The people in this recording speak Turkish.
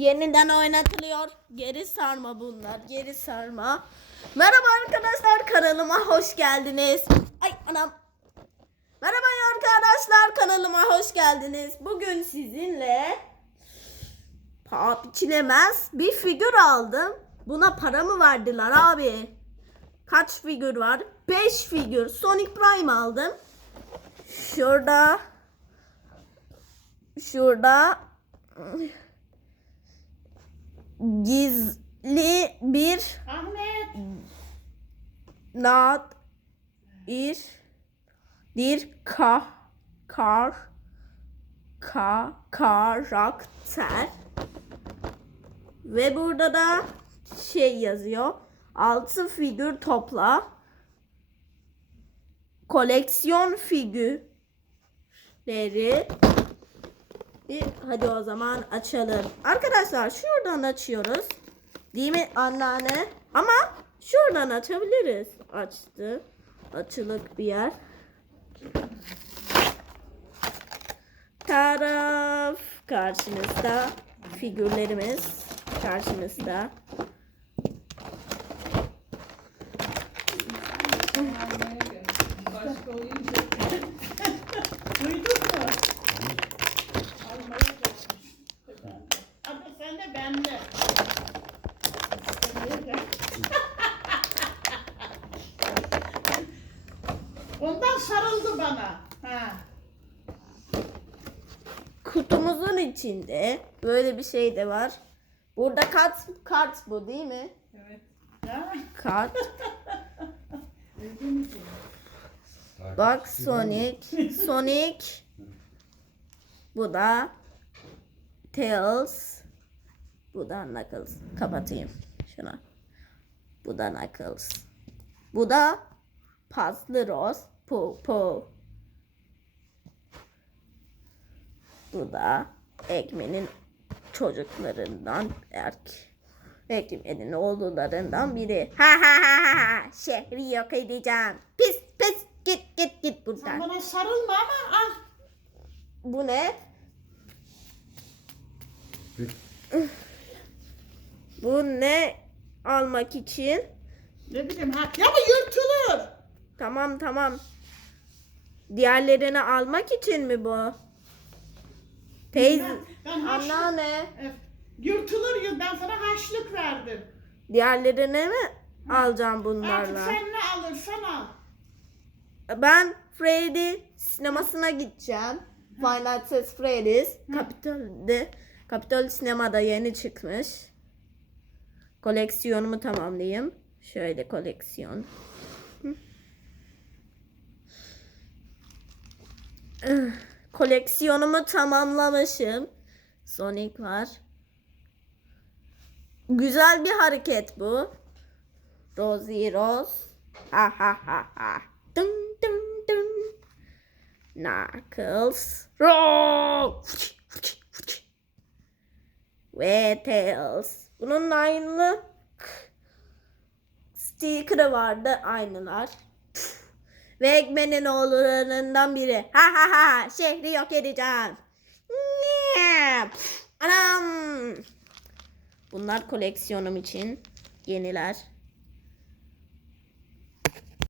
Yeniden oynatılıyor. Geri sarma bunlar. Geri sarma. Merhaba arkadaşlar kanalıma hoş geldiniz. Ay anam. Merhaba arkadaşlar kanalıma hoş geldiniz. Bugün sizinle paha biçilemez bir figür aldım. Buna para mı verdiler abi? Kaç figür var? 5 figür. Sonic Prime aldım. Şurada şurada gizli bir Ahmet. nat ir bir ka kar ka karakter ve burada da şey yazıyor. Altı figür topla. Koleksiyon figürleri bir hadi o zaman açalım. Arkadaşlar şuradan açıyoruz. Değil mi anneanne? Ama şuradan açabiliriz. Açtı. Açılık bir yer. Taraf karşımızda. Figürlerimiz karşımızda. Başka oyuncu. Duydun mu? Almaya gelmiş. Hadi sen de ben de. Sen de. Ondan bana. Ha. Kutumuzun içinde böyle bir şey de var. Burada kart, kart bu değil mi? Evet. Ha? Kart. Bak Sonic. Sonic. Bu da Tails. Bu da Knuckles. Kapatayım şuna. Bu da Knuckles. Bu da Paslı Rose. Po po. Bu da Ekmen'in çocuklarından erk. Ekmen'in oğullarından biri. Ha ha ha ha ha. Şehri yok edeceğim. Pis pis git git git Sen buradan. bana sarılma ama al. Bu ne? Bu ne almak için? Ne bileyim ha. Ya bu yırtılır. Tamam tamam. Diğerlerini almak için mi bu? Teyze, Ben, ben harçlık, anneanne. Evet. yırtılır yıl. Ben sana harçlık verdim. Diğerlerini mi alacağım Artık bunlarla? sen ne alırsan al. Ben Freddy sinemasına gideceğim. Five Nights at Freddy's. Capitol'de. Capitol sinemada yeni çıkmış. Koleksiyonumu tamamlayayım. Şöyle koleksiyon. Hı. Koleksiyonumu tamamlamışım. Sonic var. Güzel bir hareket bu. Rosie Rose. Ha ha ha ha. Dın dın dın. Knuckles. Roll. Ve Tails. Bunun aynı sticker'ı vardı aynılar. Ve Eggman'in oğullarından biri. Ha ha ha şehri yok edeceğim. Anam. Bunlar koleksiyonum için yeniler.